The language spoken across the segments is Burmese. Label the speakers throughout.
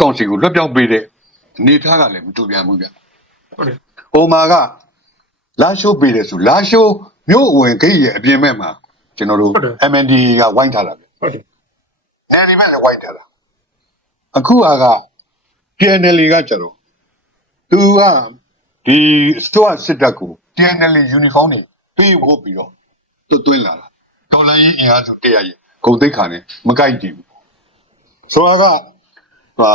Speaker 1: ကောင်စီကိုလွှတ်ပြောင်းပေးတဲ့အနေအထားကလည်းမတူပြန်ဘူးဗျ
Speaker 2: ဟုတ်တယ်
Speaker 1: ဟိုမှာကလာရှိုးပေးတယ်ဆိုလာရှိုးမြို့အဝင်ဂိတ်ရဲ့အပြင်ဘက်မှာကျွန်တော်တို့
Speaker 2: ဟုတ်တယ်
Speaker 1: MND ကဝိုင်းထားတာဗျ
Speaker 2: ဟုတ်တယ်
Speaker 1: နယ်ဒီဘက်လည်းဝိုင်းထားတာအခုဟာက PNL ကကျတော့သူကဒီစတိုးစစ်တပ်ကို PNL uniform တွေပေးဖို့ပြီးတော့တွတ်သွင်းလာတာဒေါ်လာရင်းအင်အားစုတရားရဂုံသိက္ခာနဲ့မကိုက်ကြည့်ဘူးဆိုတော့ကဟာ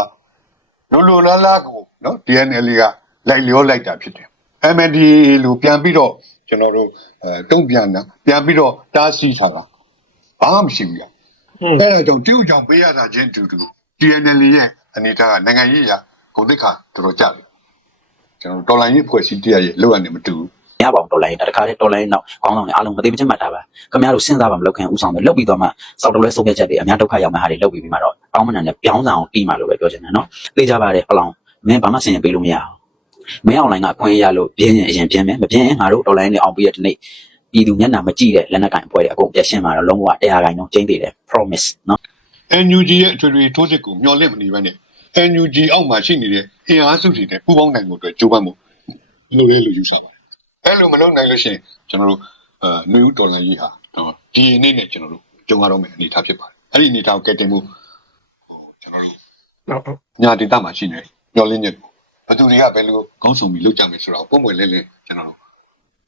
Speaker 1: လိုလိုလားလားကိုနော် PNL ကလိုက်လျောလိုက်တာဖြစ်တယ် MND လို့ပြန်ပြီးတော့ကျွန်တော်တို့အဲတုံ့ပြန်တာပြန်ပြီးတော့တားဆီးထားတာဘာမှမရှိဘူးဗျ
Speaker 2: อืม
Speaker 1: အဲ့ဒါကြောင့်တရုတ်ကြောင့်ပေးရတာချင်းတူတူ TNL ရဲ့အနေအထားကနိုင်ငံရေးအရဂုဏ်သိက္ခာတော်တော်ကြတယ်ကျွန်တော်တော်လိုင်းရေးဖွဲ့စည်းတရားရဲ့လောက်ရနေမတူဘူး
Speaker 3: ရပါအောင်တော်လိုင်းတခါလေးတော်လိုင်းနောက်ခေါင်းဆောင်တွေအားလုံးမသိမချင်းမှတ်တာပါခင်ဗျားတို့စဉ်းစားပါမလုပ်ခင်ဥဆောင်ပဲလုပ်ပြီးတော့မှစောက်တော်လဲဆုံးဖြတ်ချက်တွေအများဒုက္ခရောက်မဲ့ဟာတွေလုပ်ပြီးပြီးမှတော့အောင်းမနန်နဲ့ပြောင်းစအောင်ပြီးမှလို့ပဲပြောချင်တယ်နော်သိကြပါတယ်ဖလောင်မင်းဘာမှဆင်ရင်ပေးလို့မရအောင်မင်းအွန်လိုင်းကအခွင့်အရေးရလို့ပြင်းရင်အရင်ပြင်းမယ်မပြင်းရင်ငါတို့တော်လိုင်းနဲ့အောင်ပြီးတဲ့ဒီနေ့ပြည်သူမျက်နှာမကြည့်တဲ့လက်နက်ကင်အဖွဲ့တွေအကုန်ပြည့်ရှင်းမှာတော့လုံးဝတရားကိုင်းတော့ကျင်းသေးတယ် promise နော်
Speaker 1: NUG ရဲ့အထွေထွေထိုးစစ်ကိုမျှော်လင့်မနေဘဲနဲ့ NUG အောက်မှာရှိနေတဲ့အင်အားစုတွေနဲ့ပူးပေါင်းနိုင်မှုအတွက်ကြိုးပမ်းမှုလိုရဲလို့ယူဆပါတယ် အဲ့လိုမလုပ်နိုင်လို့ရှိရင်ကျွန်တော်တို့အဲနေဦးတော်လိုင်းရေးဟာတော့ဒီနေ့နဲ့ကျွန်တော်တို့ကြုံရတော့မယ့်အနေအထားဖြစ်ပါတယ်အဲ့ဒီအနေအထားကိုကယ်တင်မှုဟိုကျွန်တော်တို့
Speaker 2: ဟုတ်ဟုတ်
Speaker 1: ညာဒေတာမှာရှိနေညှော်လင်းချက်ကိုဘယ်သူတွေကဘယ်လိုကောင်းဆောင်ပြီးလုပ်ကြမယ်ဆိုတော့ပုံမှန်လဲလဲကျွန်တော်တို့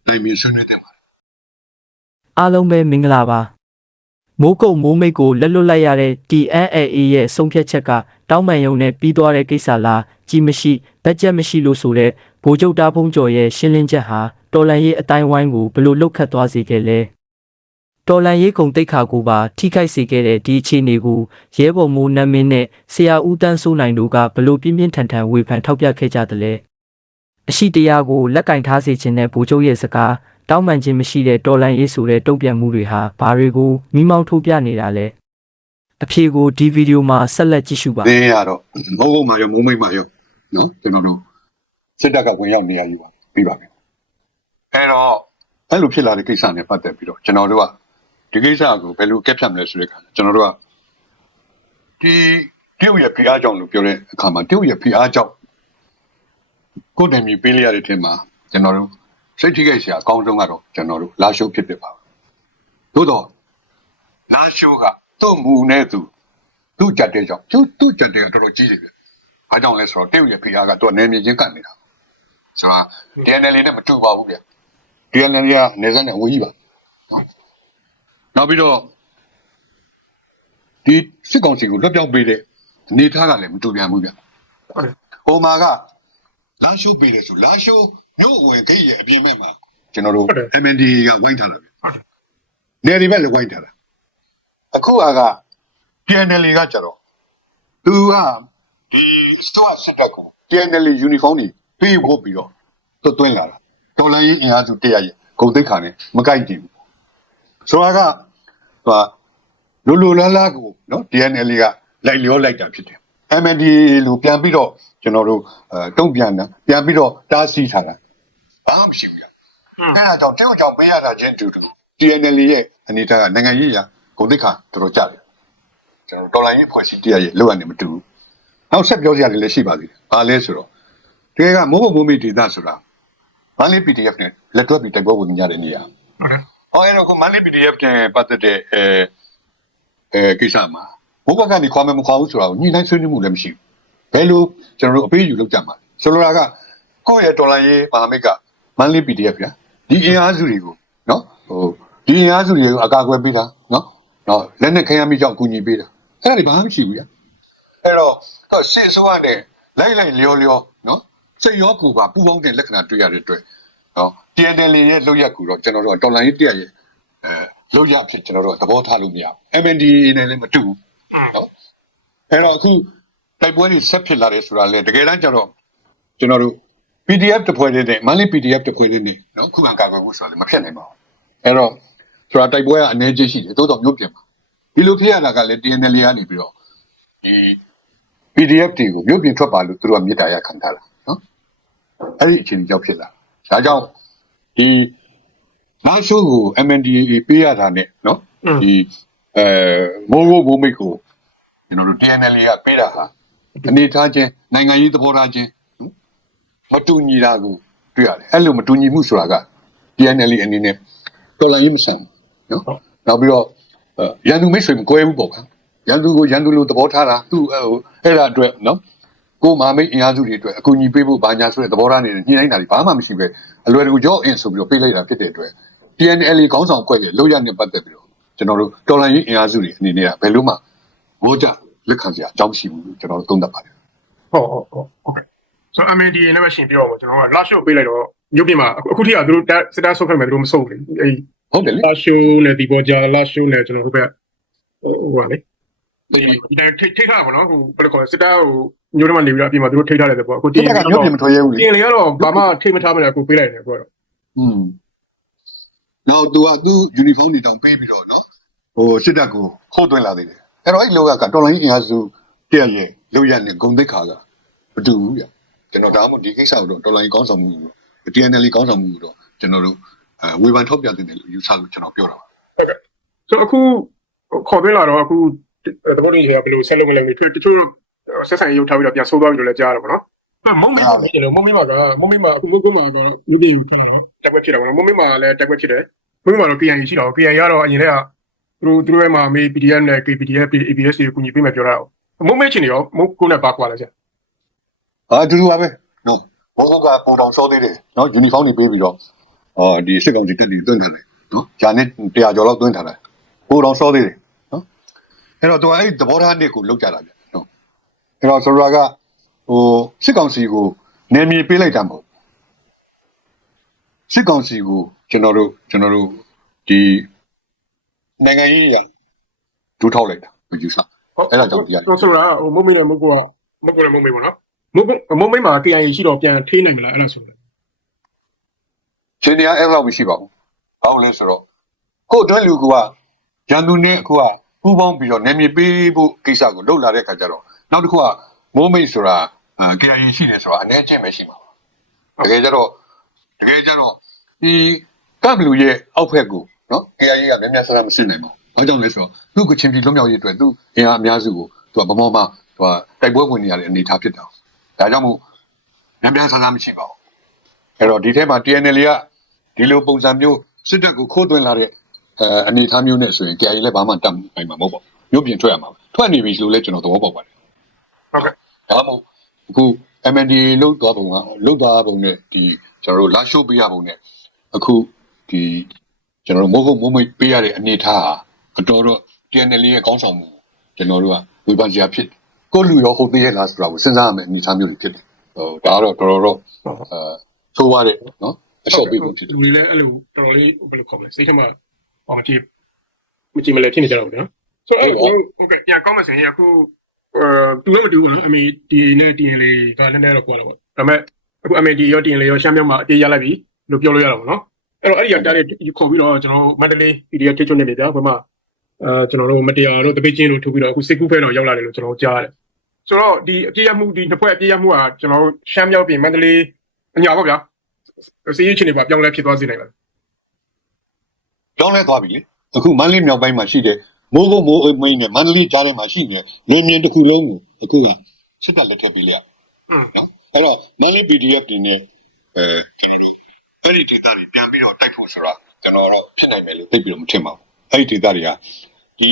Speaker 1: တိုင်ပြီးဆွေးနွေးတဲ့မှာ
Speaker 4: အားလုံးပဲမင်္ဂလာပါမိုးကုတ်မိုးမိတ်ကိုလက်လွတ်လိုက်ရတဲ့ TNAA ရဲ့ဆုံးဖြတ်ချက်ကတောင်းပန်ရုံနဲ့ပြီးသွားတဲ့ကိစ္စလားကြီးမရှိဘတ်ဂျက်မရှိလို့ဆိုတဲ့ဗိုလ်ချုပ်တားဖုံးကျော်ရဲ့ရှင်းလင်းချက်ဟာ တော်လန်ရေးအတိုင်းဝိုင်းကိုဘယ်လိုလှုပ်ခတ်သွားစေခဲ့လဲတော်လန်ရေးကုံတိတ်ခါကိုပါထိခိုက်စေခဲ့တဲ့ဒီအခြေအနေကိုရဲဘော်မိုးနတ်မင်းနဲ့ဆရာဦးတန်းစိုးနိုင်တို့ကဘယ်လိုပြင်းပြင်းထန်ထန်ဝေဖန်ထောက်ပြခဲ့ကြသလဲအရှိတရားကိုလက်ကင်ထားစေခြင်းနဲ့ဗိုလ်ချုပ်ရဲ့စကားတောင်းပန်ခြင်းမရှိတဲ့တော်လန်ရေးဆိုတဲ့တုံ့ပြန်မှုတွေဟာဘာတွေကိုမိမောင်းထိုးပြနေတာလဲအဖြေကိုဒီဗီဒီယိုမှာဆက်လက်ကြည့်ရှုပါ
Speaker 1: သင်ရတော့မဟုတ်ဘူးမာရောမုံမိတ်မာရောနော်ကျွန်တော်တို့စစ်တပ်ကဝင်ရောက်နေရယူပါပြီးပါပြီ အဲ့တော့အဲ့လိုဖြစ်လာတဲ့ကိစ္စနဲ့ပတ်သက်ပြီးတော့ကျွန်တော်တို့ကဒီကိစ္စကိုဘယ်လိုကက်ဖြတ်မလဲဆိုတဲ့အခါကျွန်တော်တို့ကဒီတရုတ်ရဲ့ဖိအားကြောင့်လို့ပြောတဲ့အခါမှာတရုတ်ရဲ့ဖိအားကြောင့်ကိုယ်တည်းမြေပေးလိုက်ရတဲ့ထင်မှာကျွန်တော်တို့စိတ်ထိခိုက်စရာအကောင်းဆုံးကတော့ကျွန်တော်တို့လာရှုပ်ဖြစ်ဖြစ်ပါသို့တော့လာရှုပ်ကသူ့မူနဲ့သူသူ့ကြက်တဲ့ကြောင့်သူ့သူ့ကြက်တဲ့ကတော်တော်ကြီးတယ်ဗျ။ဘာကြောင့်လဲဆိုတော့တရုတ်ရဲ့ဖိအားကသူကနေမြေချင်းကတ်နေတာ။ဆိုတော့ DNL နဲ့မတူပါဘူးဗျ။ DNL ကနေစက်နဲ့ဝေးကြီးပါနော်။နောက်ပြီးတော့ဒီစစ်ကောင်စီကိုလွှတ်ပြောင်းပေးတဲ့အနေအထားကလည်းမတူပြန်ဘူးဗျ
Speaker 2: ဟုတ်တယ်။
Speaker 1: ဟိုမှာကလာရှိုးပေးတယ်ဆိုလာရှိုးမြို့အဝင်ဂိတ်ရဲ့အပြင်ဘက်မှာကျွန်တော်တို့ MND ကဝိုင်းထားတယ်ဗျ။နေဒီဘက်လည်းဝိုင်းထားတာ။အခုကက PNL ကကြတော့သူကဒီစတော့စစ်တပ်ကို TNL uniform တွေပေးဖို့ပြီးတော့တွတ်သွင်းလာတာ ဒေါ်လာရင်းအင်အားစုတရားရဲ့ဂုံသိက္ခာနဲ့မကိုက်ကြည့်ဘူးဆိုတော့ကသူကလိုလိုလားလားကိုနော် TNL ကလိုက်လျောလိုက်တာဖြစ်တယ် MND လို့ပြန်ပြီးတော့ကျွန်တော်တို့အဲတုံ့ပြန်တာပြန်ပြီးတော့တားဆီးထားတာဘာမှမရှိဘူး
Speaker 2: อืม
Speaker 1: အဲ့ဒါကြောင့်တယောက်ကြောင့်ပေးရတာချင်းတူတူ TNL ရဲ့အနေအထားကနိုင်ငံရေးအရဂုံသိက္ခာတော်တော်ကြတယ်ကျွန်တော်ဒေါ်လာရင်းဖွဲ့စည်းတရားရဲ့လောက်ရနေမတူဘူးနောက်ဆက်ပြောစရာတွေလည်းရှိပါသေးတယ်။ဘာလဲဆိုတော့တကယ်ကမိုးဘုံမိုးမိဒေတာဆိုတာ မန္တလေး PDF နဲ့လက်တွဲပြီးတိုက်ပွဲဝင်ကြတဲ့နေရာ
Speaker 2: ဟုတ်တယ်။
Speaker 1: ဟောအဲ့တော့ခုမန္တလေး PDF နဲ့ပတ်သက်တဲ့အဲအဲကိစ္စမှာဘုဘကနေခွာမယ်မခွာဘူးဆိုတာကိုညှိနှိုင်းဆွေးနွေးမှုလည်းမရှိဘူး။ဘယ်လိုကျွန်တော်တို့အပေးယူလုပ်ကြမှာလဲ။ဆိုလိုတာကကိုယ့်ရဲ့ဒေါ်လာရေးပါမိတ်ကမန္တလေး PDF ဗျာ။ဒီအင်အားစုတွေကိုနော်ဟိုဒီအင်အားစုတွေကိုအကာအကွယ်ပေးတာနော်။နော်လက်နဲ့ခရမ်းမိကြောင့်ကူညီပေးတာ။အဲ့ဒါတွေဘာမှမရှိဘူးဗျာ။အဲ့တော့တော့ရှေ့ဆိုးရတဲ့လိုက်လိုက်လျောလျောနော်စိတ်ရောကိုယ်ပါပူပေါင်းတဲ့လက္ခဏာတွေ့ရတဲ့အတွက် နော် TNL ရဲ့လောက်ရက်ကူတော့ကျွန်တော်တို့ကတော်လိုင်းရေးတရားရဲ့အဲလောက်ရက်ဖြစ်ကျွန်တော်တို့ကသဘောထားလို့မရဘူး MND နဲ့လည်းမတူဘူးနော်အဲ့တော့အခုတိုက်ပွဲတွေဆက်ဖြစ်လာတယ်ဆိုတာလေတကယ်တမ်းကျတော့ကျွန်တော်တို့ PDF တစ်ဖွဲ့လေးနဲ့မန္တလေး PDF တစ်ဖွဲ့လေးနဲ့နော်ခုခံကာကွယ်မှုဆိုတာလည်းမဖြစ်နိုင်ပါဘူးအဲ့တော့ဆိုတာတိုက်ပွဲကအနေချင်းရှိတယ်တိုးတော်မျိုးပြင်ပါဒီလိုဖြစ်ရတာကလည်း TNL ကနေပြီးတော့ဒီ PDF တွေကိုမြို့ပြင်ထွက်ပါလို့သူတို့ကမြေတားရခံထားတာနော်အဲ့ဒီအချိန်ကြောက်ဖြစ်လာ ဒါကြောင့်ဒီနောက်ဆုံးကို MNDAA ပေးရတာနဲ့နော်
Speaker 2: อืม
Speaker 1: ဒီအဲမိုးဘိုးဘိုးမိတ်ကိုကျွန်တော်တို့ TNL ကပေးတာဟာအနေထားချင်းနိုင်ငံရေးသဘောထားချင်းမတူညီတာကိုတွေ့ရတယ်အဲ့လိုမတူညီမှုဆိုတာက PNL အနေနဲ့တော်လိုင်းရေးမဆန်ဘူးနော်နောက်ပြီးတော့ရန်သူမိတ်ဆွေမကွဲဘူးပေါ့ကွာရန်သူကိုရန်သူလိုသဘောထားတာသူ့ဟိုအဲ့ဒါအတွက်နော် ကိုမာမိတ်အင်အားစုတွေအတွက်အကူအညီပေးဖို့ဘာညာဆိုတဲ့သဘောထားနေညှိနှိုင်းတာတွေဘာမှမရှိပဲအလွယ်တကူကြောအင်ဆိုပြီးတော့ပေးလိုက်တာဖြစ်တဲ့အတွက် PNL ခေါင်းဆောင်ခွဲရဲ့လောက်ရနဲ့ပတ်သက်ပြီးတော့ကျွန်တော်တို့တော်လိုင်းရေးအင်အားစုတွေအနေနဲ့ကဘယ်လို့မှမိုးကြလက်ခံစရာအကြောင်းမရှိဘူးလို့ကျွန်တော်တို့သုံးသပ်ပါတယ်
Speaker 2: ဟုတ်ဟုတ်ဟုတ်ဟုတ်ကဲ့ဆိုတော့ MNDA နဲ့ပဲရှင်ပြောပါကျွန်တော်ကလာရှို့ပေးလိုက်တော့မြို့ပြင်မှာအခုထိကသူတို့စစ်တာဆုတ်ခိုင်းမယ်သူတို့မဆုတ်ဘူးလေအဲ
Speaker 1: ဟုတ်တယ်လေ
Speaker 2: လာရှိုးနဲ့ဒီပေါ်ကြာလာရှိုးနဲ့ကျွန်တော်တို့ကဟိုကလေဒီတိုင်း ထိထိထားပါနော်ဟိုဘယ်လိုခေါ်လဲစစ်တားကိုမျိုးတွေမှနေပြီးတော့အပြင်မှာသူတို့ထိထားတယ်ပေါ့အခု
Speaker 1: တင်ရတော့ပြင်မထွက်ရဘူးလေ
Speaker 2: တင်လေကတော့ဘာမှထိမထားမလဲအခုပေးလိုက်တယ်ကိုကတော့
Speaker 1: อืมနောက်သူကသူ့ uniform တွေတောင်ပေးပြီးတော့နော်ဟိုစစ်တပ်ကိုခိုးသွင်းလာသေးတယ်အဲ့တော့အဲ့လောကကတော်လိုင်းအင်အားစုတက်ရဲ့လုံရနဲ့ဂုံသိက္ခာကမတူဘူးဗျကျွန်တော်ဒါမှမဟုတ်ဒီကိစ္စကိုတော့တော်လိုင်းကောင်းဆောင်မှုလို့ TNL ကောင်းဆောင်မှုတော့ကျွန်တော်တို့အဲဝေဖန်ထောက်ပြတဲ့တယ်လို့ယူဆလို့ကျွန်တော်ပြောတာပါဟုတ်ကဲ့
Speaker 2: ဆိုအခုခေါ်သွင်းလာတော့အခု သဘောတူညီချက်ဘယ်လိုဆက်လုပ်မလဲတချို့တချို့ဆက်ဆံရုပ်ထားပြီးတော့ပြန်ဆိုးသွားပြီလို့လည်းကြားရတော့ဗောနော်မုံမင်းမှာလည်းမုံမင်းမှာကမုံမင်းမှာအခုမုံကမှာတော့မြို့ပြည်ကိုထွက်လာတော့တက်ွက်ဖြစ်တာဗောနော်မုံမင်းမှာလည်းတက်ွက်ဖြစ်တယ်မုံမင်းမှာတော့ KNY ရှိတော့ KNY ကတော့အရင်ကသူတို့သူတို့ရဲ့မှာမေး PDF နဲ့ KPDF ABS ကိုကူညီပေးမယ်ပြောတာမုံမင်းချင်းရောမုံကိုနဲ့ပါကွာလဲဆရာ
Speaker 1: အာအတူတူပါပဲနော်ဘောကကပုံတောင်စောသေးတယ်နော် uniform တွေပေးပြီးတော့အော်ဒီစစ်ကောင်စီတက်ပြီးတွန်းထားတယ်နော်ဂျာနဲ့100ကျော်လောက်တွန်းထားတယ်ပုံတောင်စောသေးတယ်နော် အဲ့တော့သူကအဲ့ဒီသဘောထားနှစ်ကိုလောက်ကြတာဗျနော်အဲ့တော့ဆိုတော့ကဟိုစစ်ကောင်စီကိုနယ်မြေပေးလိုက်တာမဟုတ်စစ်ကောင်စီကိုကျွန်တော်တို့ကျွန်တော်တို့ဒီနိုင်ငံရေးရဒူးထောက်လိုက်တာယူဆအဲ့ဒါကြောင့်တရား
Speaker 2: တော့ဆိုတာဟိုမုံမင်းနဲ့မုံကိုကမုံကိုနဲ့မုံမင်းဗောနော်မုံမုံမင်းမှာ KNY ရှိတော့ပြန်ထိနိုင်မလားအဲ့ဒါဆိုတယ်
Speaker 1: ရှင်နေရအဲ့လောက်မရှိပါဘူး။ဘာလို့လဲဆိုတော့ကို့အတွင်းလူကရန်သူနဲ့အခုက ပူးပေါင်းပြီးတော့နေမြေပေးဖို့ကိစ္စကိုလှုပ်လာတဲ့ခါကျတော့နောက်တစ်ခုကမိုးမိတ်ဆိုတာအဲ KIA ရှိတယ်ဆိုတာအနေချင်းပဲရှိမှာပါ။တကယ်ကြတော့တကယ်ကြတော့ဒီကပ်လူရဲ့အောက်ဖက်ကိုနော် KIA ကမြန်မြန်ဆန်ဆန်မရှိနိုင်ဘူး။ဘာကြောင့်လဲဆိုတော့သူ့ကချင်ပြည်လွတ်မြောက်ရေးအတွက်သူအင်အားအများစုကိုသူကဗမောမှာသူကတိုက်ပွဲဝင်နေရတဲ့အနေအထားဖြစ်တာ။ဒါကြောင့်မို့မြန်မြန်ဆန်ဆန်မရှိပါဘူး။အဲ့တော့ဒီထဲမှာ TNL ကဒီလိုပုံစံမျိုးစစ်တပ်ကိုခိုးသွင်းလာတဲ့ အဲအနေအထားမျိုးနဲ့ဆိုရင်တရားကြီးလည်းဘာမှတတ်နိုင်မှာမဟုတ်ပါဘူးမြို့ပြင်ထွက်ရမှာပါထွက်နေပြီလို့လည်းကျွန်တော်သဘောပေါက်ပါတယ်
Speaker 2: ဟုတ်ကဲ့
Speaker 1: ဒါမှမဟုတ်အခု MND လုတ်သွားပုံကလုတ်သွားပုံနဲ့ဒီကျွန်တော်တို့လာရှိုးပေးရပုံနဲ့အခုဒီကျွန်တော်တို့မိုးကုတ်မိုးမိတ်ပေးရတဲ့အနေအထားဟာအတော်တော့ TNL ရဲ့ကောင်းဆောင်မှုကျွန်တော်တို့ကဝေဖန်စရာဖြစ်တယ်ကိုယ့်လူရောဟုတ်သေးရဲ့လားဆိုတာကိုစဉ်းစားရမယ့်အနေအထားမျိုးတွေဖြစ်တယ်ဟိုဒါကတော့တော်တော်တော့အဲသိုးရတယ်နော်အလျှော့ပေးဖို့ဖြစ်တယ်
Speaker 2: လူတွေလည်းအဲ့လိုတော်တော်လေးဘယ်လိုခေါ်မလဲစိတ်ထဲမှာ ဟောမကြည့်မကြည့်မလဲဖြစ်နေကြတော့ဗျာဆိုတော့ဟုတ်ကဲ့ပြန်ကောင်းမစင်အခုအဲသူလည်းမတူဘူးနော်အမေဒီနဲ့တင်လေးကလည်းလည်းတော့ကွာတော့ဒါပေမဲ့အခုအမေဒီရောတင်လေးရောရှမ်းမြောက်မှာအတေးရလိုက်ပြီလို့ပြောလို့ရတော့ဗောနော်အဲ့တော့အဲ့ဒီကတားလေးခေါ်ပြီးတော့ကျွန်တော်မန္တလေး PDF ထိချွတ်နေပြီဗျာဘာမှအဲကျွန်တော်တို့မတရားတို့တပိတ်ချင်းတို့ထုတ်ပြီးတော့အခုစစ်ကူးဖဲတော့ရောက်လာတယ်လို့ကျွန်တော်ကြားရတယ်ဆိုတော့ဒီအပြည့်ရမှုဒီနှစ်ဖွဲ့အပြည့်ရမှုကကျွန်တော်ရှမ်းမြောက်ပြင်မန္တလေးအညာပေါ့ဗျာစီးရီးချင်းတွေပါပြောင်းလဲဖြစ်သွားစေနိုင်လား
Speaker 1: ကြောင်းလဲသွားပြီလေအခုမန္တလေးမြောက်ပိုင်းမှာရှိတဲ့မိုးကုတ်မိုးအိမ်မိန်နဲ့မန္တလေးကြားထဲမှာရှိနေနေမြင်တစ်ခုလုံးကိုအခုကစစ်တပ်လက်ထပ်ပေးလိုက်ရ
Speaker 2: อืม
Speaker 1: နော်အဲ့တော့မန္တလေး PDF တွေနဲ့အဲကျွန်တော်တို့အဲ့ဒီဒေသတွေပြန်ပြီးတော့တိုက်ဖို့ဆိုတာကျွန်တော်တော့ဖြစ်နိုင်မယ်လို့သိပြီးတော့မထင်ပါဘူးအဲ့ဒီဒေသတွေကဒီ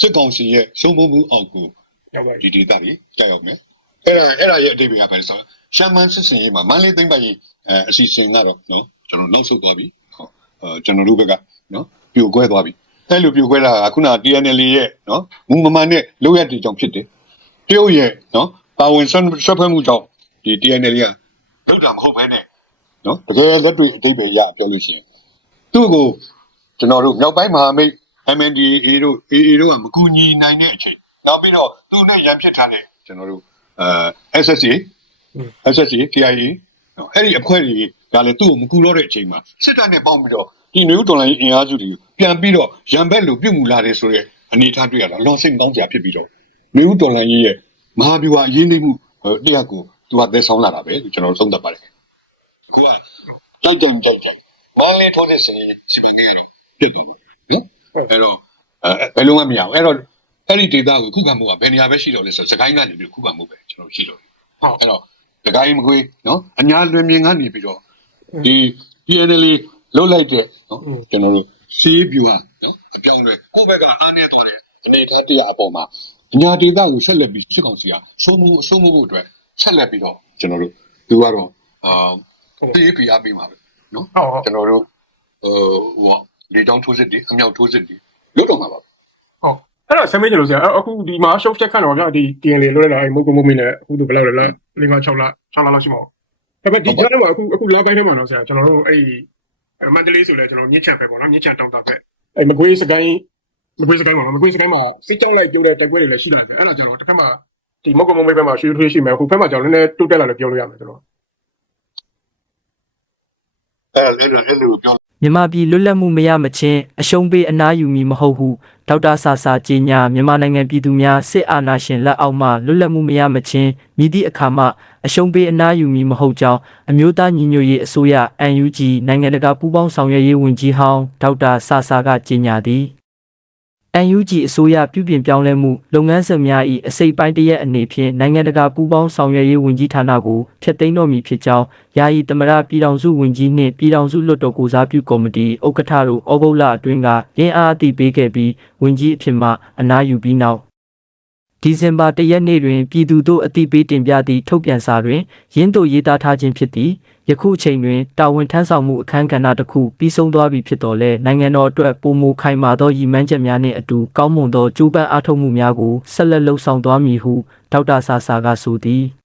Speaker 1: စစ်ကောင်စီရဲ့ရှုံးမမှုအောက်ကို
Speaker 2: ရောက်ပါပြီ
Speaker 1: ဒီဒေသတွေကြောက်ရောက်မယ်အဲ့ဒါအဲ့ဒါရဲ့အတိတ်ကပဲဆိုတော့ရှမ်းမန်းစစ်စင်ရေးမှာမန္တလေးသိမ့်ပိုင်ရေးအဲအစီအစဉ်ကတော့နော်ကျွန်တော်နောက်ဆုတ်သွားပြီဟုတ်အဲကျွန်တော်တို့ဘက်က နော်ပြိုကွဲသွားပြီအဲ့လိုပြိုကွဲတာကခုန TNL ရဲ့နော်မူမမှန်တဲ့လိုရက်တွေကြောင့်ဖြစ်တယ်တရုတ်ရဲ့နော်ပါဝင်ဆွဆွဖွဲ့မှုကြောင့်ဒီ TNL ကလောက်တာမဟုတ်ဘဲနဲ့နော်တကယ်လက်တွေ့အတိတ်ပဲရပြောလို့ရှိရင်သူ့ကိုကျွန်တော်တို့မြောက်ပိုင်းမဟာမိတ် MNDAA တို့ AA တို့ကမကူညီနိုင်တဲ့အချိန်နောက်ပြီးတော့သူ့နဲ့ရန်ဖြစ်ထားတဲ့ကျွန်တော်တို့အဲ SSA SSA KIA နော်အဲ့ဒီအဖွဲ့တွေကလည်းသူ့ကိုမကူတော့တဲ့အချိန်မှာစစ်တပ်နဲ့ပေါင်းပြီးတော့ ဒီနယူးတော်လိုင်းအင်အားစုတွေကိုပြန်ပြီးတော့ရန်ဘက်လိုပြုတ်မှုလာတယ်ဆိုတဲ့အနေအထားတွေ့ရတာလောစိတ်ကောင်းကြဖြစ်ပြီးတော့နယူးတော်လိုင်းရဲ့မဟာဗျူဟာအရင်းနှီးမှုတရားကိုသူကသက်ဆောင်လာတာပဲကျွန်တော်တို့သုံးသပ်ပါတယ်အခုကကြောက်ကြံကြောက်ကြံဝမ်းလေးထိုးတဲ့ဆိုရင်စီပန်ကြီးပြတ်တယ်နော်အဲ့တော့အဲဘယ်လိုမှမရဘူးအဲ့တော့အဲ့ဒီဒေတာကိုခုခံမှုကဘယ်နေရာပဲရှိတော့လဲဆိုတော့စကိုင်းကနေပြီးခုခံမှုပဲကျွန်တော်ရှိတော့
Speaker 2: ဟုတ်
Speaker 1: အဲ့တော့စကိုင်းမကွေးနော်အညာလွင်မြင်ကနေပြီးတော့ဒီ PNL လုတ်လိုက်တဲ့နော်ကျွန်တော်တို့စီးပြူဟာနော်အပြောင်းလဲကိုယ့်ဘက်ကအားနေသွားတယ်ဒီနေ့တရားအပေါ်မှာအညာဒေတာကိုဆက်လက်ပြီးစစ်ကောင်စီကစိုးမှုအစိုးမှုဖို့အတွက်ဆက်လက်ပြီးတော့ကျွန်တော်တို့သူကတော့အာပေးပြအားပေးမှာပဲနော်
Speaker 2: ဟုတ်ဟုတ်
Speaker 1: ကျွန်တော်တို့ဟိုဟိုလေတောင်းထိုးစစ်တွေအမြောက်ထိုးစစ်တွေလွတ်တော့မှာပါ
Speaker 2: ဟုတ်အဲ့တော့ဆမ်မေးကြလို့ဆရာအခုဒီမှာရှုပ်ချက်ခန့်တော့ဗျာဒီ TN လေးလွတ်လာအဲ့မုတ်ကမုတ်မင်းနဲ့အခုတို့ဘယ်လောက်လဲလား၄၅6လ6လလောက်ရှိမှာဒါပေမဲ့ဒီကြားထဲမှာအခုအခုလာပိုင်းထဲမှာတော့ဆရာကျွန်တော်တို့အဲ့ မန္တလေးဆိုလဲကျွန်တော်မြစ်ချံပဲပေါ့နော်မြစ်ချံတောင်တာပဲအဲ့မကွေးစကိုင်းမကွေးစကိုင်းမှာမကွေးစကိုင်းမှာစိတ်ကြောက်လိုက်ပြောတဲ့တိုက်ပွဲတွေလည်းရှိလာတယ်အဲ့ဒါကျွန်တော်တစ်ခါမှဒီမုတ်ကမုတ်မင်းဘက်မှာရွှေထွေးရှိမယ်အခုဘက်မှာကျွန်တော်လည်းတိုးတက်လာလို့ပြောလို့ရမယ်ကျွန်တော်
Speaker 1: အဲ့အဲ့လိုအဲ့လိုပြော
Speaker 4: မြန်မာပြည်လွတ်လပ်မှုမရမချင်းအရှုံးပေးအနားယူမည်မဟုတ်ဟု ဒေါက်တာဆာဆာကြီးညာမြန်မာနိုင်ငံပြည်သူများစစ်အာဏာရှင်လက်အောက်မှလွတ်လပ်မှုမရမချင်းမြည်သည့်အခါမှအရှုံးပေးအနားယူမည်မဟုတ်ကြောင်းအမျိုးသားညီညွတ်ရေးအစိုးရ UNG နိုင်ငံတကာပူးပေါင်းဆောင်ရွက်ရေးဝန်ကြီးဟောင်းဒေါက်တာဆာဆာကကြီးညာသည် UNG အစိုးရပြုပြင်ပြောင်းလဲမှုလုပ်ငန်းစဉ်များ၏အစိပ်ပိုင်းတစ်ရက်အနေဖြင့်နိုင်ငံတကာပူးပေါင်းဆောင်ရွက်ရေးဝန်ကြီးဌာနကိုဖျက်သိမ်းတော်မူဖြစ်ကြောင်းယာယီသမရပြည်ထောင်စုဝန်ကြီးနှင့်ပြည်ထောင်စုလွှတ်တော်ကိုစားပြုကော်မတီဥက္ကဋ္ဌတို့ဩဘုတ်လအတွင်းကရင်းအားအသိပေးခဲ့ပြီးဝန်ကြီးအဖြစ်မှအနားယူပြီးနောက်ဒီဇင်ဘာ၁ရက်နေ့တွင်ပြည်သူတို့အသိပေးတင်ပြသည့်ထုတ်ပြန်စာတွင်ရင်းတို့ရေးသားထားခြင်းဖြစ်သည် ယခုအချိန်တွင်တာဝန်ထမ်းဆောင်မှုအခမ်းကဏ္ဍတစ်ခုပြီးဆုံးသွားပြီဖြစ်တော်လဲနိုင်ငံတော်အတွက်ပုံမူခိုင်မာသောရည်မှန်းချက်များနှင့်အတူကောင်းမွန်သောကြိုးပမ်းအားထုတ်မှုများကိုဆက်လက်လှုပ်ဆောင်သွားမည်ဟုဒေါက်တာဆာဆာကဆိုသည်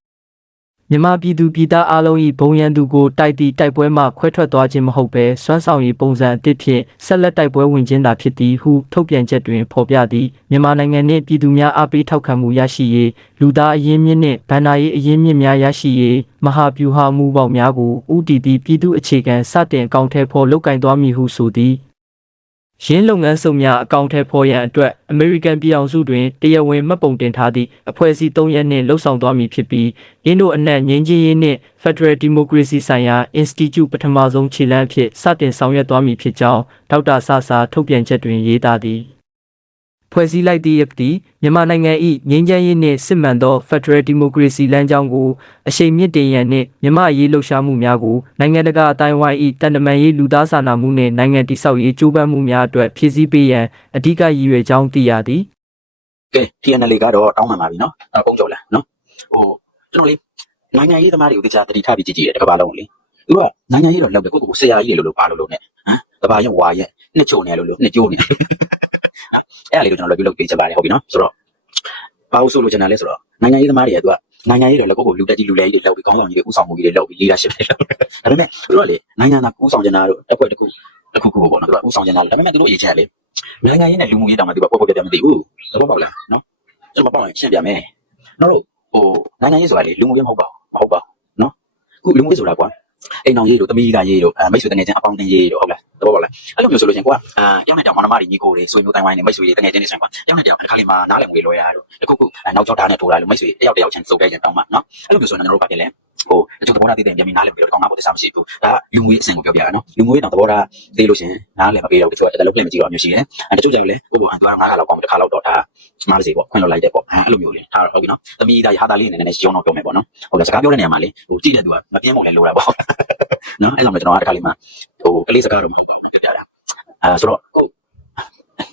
Speaker 4: မြန်မာပြည်သူပြည်သားအလုံး၏ဘုံရန်သူကိုတိုက်သည့်တိုက်ပွဲမှခွဲထွက်သွားခြင်းမဟုတ်ဘဲစွမ်းဆောင်ရည်ပုံစံအသစ်ဖြင့်ဆက်လက်တိုက်ပွဲဝင်ခြင်းသာဖြစ်သည်ဟုထုတ်ပြန်ချက်တွင်ဖော်ပြသည်မြန်မာနိုင်ငံနှင့်ပြည်သူများအားပေးထောက်ခံမှုရရှိရေးလူသားအရင်းမြစ်နှင့်ဗန္ဒာရေးအရင်းမြစ်များရရှိရေးမဟာဗျူဟာမူပေါင်းများကိုဥတီသည့်ပြည်သူအခြေခံစတင်အကောင့်ထဲဖော်လုပ်ကင်သွားမည်ဟုဆိုသည် ရင်းလုပ်ငန်းစုံများအကောင့်ထဲဖော်ရန်အတွက်အမေရိကန်ပြည်အောင်စုတွင်တရားဝင်မှတ်ပုံတင်ထားသည့်အဖွဲ့အစည်း၃ရက်နှင့်လှုပ်ဆောင်သွားမည်ဖြစ်ပြီးရင်းတို့အနက်ငင်းချင်းရေးနှင့် Federal Democracy ဆိုင်ရာ Institute ပထမဆုံးခြေလှမ်းအဖြစ်စတင်ဆောင်ရွက်သွားမည်ဖြစ်ကြောင်းဒေါက်တာဆာဆာထုတ်ပြန်ချက်တွင်ရေးသားသည် ဖွဲ့စည်းလိုက်သည့်အသည့်မြန်မာနိုင်ငံ၏ငြိမ်းချမ်းရေးနှင့်စစ်မှန်သော Federal Democracy လမ်းကြောင်းကိုအရှိန်မြင့်တင်ရန်နှင့်မြန်မာရေးလှုပ်ရှားမှုများကိုနိုင်ငံတကာအတိုင်းအဝိုင်း၏တန်တမန်ရေးလူသားစာနာမှုနှင့်နိုင်ငံတည်ဆောက်ရေးကြိုးပမ်းမှုများအတွက်ဖြည့်ဆည်းပေးရန်အဓိကရည်ရွယ်ကြောင်းသိရသည်
Speaker 3: ကဲ TNL ကတော့တောင်းမှန်ပါပြီနော်အဲပုံကြော်လာနော်ဟိုကျွန်တော်လေနိုင်ငံရေးသမားတွေကိုတရားတတိထားပြီးကြည့်ကြည့်တယ်တစ်ကမ္ဘာလုံးလေသူကနိုင်ငံရေးတော့လောက်တယ်ကိုယ့်ကိုယ်ဆရာကြီးတွေလို့လို့ပါလို့လို့ ਨੇ ဟမ်တဘာရင်ဝါရဲ့နှစ်ချုံနေလို့လို့နှစ်ကျိုးနေ အဲ့ဒါလေးကိုကျွန်တော်လည်းပြုလုပ်ပေးချက်ပါတယ်ဟုတ်ပြီနော်ဆိုတော့ဘာလို့ဆိုလို့ကျွန်တော်လဲဆိုတော့နိုင်ငံရေးသမားတွေကသူကနိုင်ငံရေးတော့လည်းကိုယ့်ကိုလူတက်ကြီးလူလဲကြီးတွေလောက်ပြီးကောင်းဆောင်ကြီးတွေဥဆောင်မှုကြီးတွေလောက်ပြီး leadership တွေလောက်ဒါပေမဲ့သူတို့ကလေနိုင်ငံသားဥဆောင်ကျင်တာတို့တစ်ခွက်တစ်ခုတစ်ခုခုပေါ့နော်သူကဥဆောင်ကျင်တာဒါပေမဲ့သူတို့အရေးချင်တယ်လေနိုင်ငံရေးနဲ့လူမှုရေးတောင်မှသူကပေါ်ပေါ်ပြပြမသိဘူးသဘောပေါက်လားနော်ကျွန်တော်ပေါ့ရင်ရှင်းပြမယ်။နောက်တော့ဟိုနိုင်ငံရေးဆိုတာလေလူမှုရေးမဟုတ်ပါဘူးမဟုတ်ပါဘူးနော်။ခုလူမှုရေးဆိုတာကွာ အိမ်အောင်ရေးတို့တမီးသားရေးတို့အဲမိတ်ဆွေတငယ်ချင်းအပေါင်းအသင်းရေးတို့ဟုတ်လားသဘောပေါက်လားအဲ့လိုမျိုးဆိုလို့ရှင်ကွာအာရောက်နေတောင်မနမတွေညီကိုတွေဆွေမျိုးတိုင်းဝိုင်းနေမိတ်ဆွေတွေတငယ်ချင်းတွေဆိုရင်ကွာရောက်နေတောင်တစ်ခါလေးမှနားလည်ငွေလွှဲရတော့တခုခုနောက်ကျောက်ဓာတ်နဲ့ထိုးလာလို့မိတ်ဆွေတယောက်တယောက်ချင်းစုပ်ခဲ့ကြတောင်းမှနော်အဲ့လိုမျိုးဆိုရင်ကျွန်တော်တို့ဘာဖြစ်လဲ ဟိုတချို့သဘောထားသိတဲ့ပြန်ပြီးနားလည်ပြီးတော့ကောင်းတာပေါ့တခြားမရှိဘူးဒါကလူငွေအဆင့်ကိုပြောပြတာနော်လူငွေတောင်သဘောထားသိလို့ရှင်နားလည်မပေးတော့တချို့ကတက်လုံးပြင်မကြည့်တော့မျိုးရှိတယ်အဲတချို့ကြတော့လေကိုကိုအန်သွားငါးခါလောက်ကောင်းတစ်ခါလောက်တော့ဒါမားလေးစီပေါ့ခွင့်လွတ်လိုက်တယ်ပေါ့အဲလိုမျိုးလေးထားတော့ဟုတ်ပြီနော်သမီးဒါရဟတာလေးနဲ့နည်းနည်းရှင်းအောင်ပြောမယ်ပေါ့နော်ဟုတ်လားစကားပြောတဲ့နေရာမှာလေဟိုကြည့်တဲ့သူကမပြင်းပုံနဲ့လိုတာပေါ့နော်အဲဆောင်ကျွန်တော်ကတစ်ခါလေးမှဟိုကလေးစကားတော့မဟုတ်တော့ပြပြတာအဲဆိုတော့ဟုတ်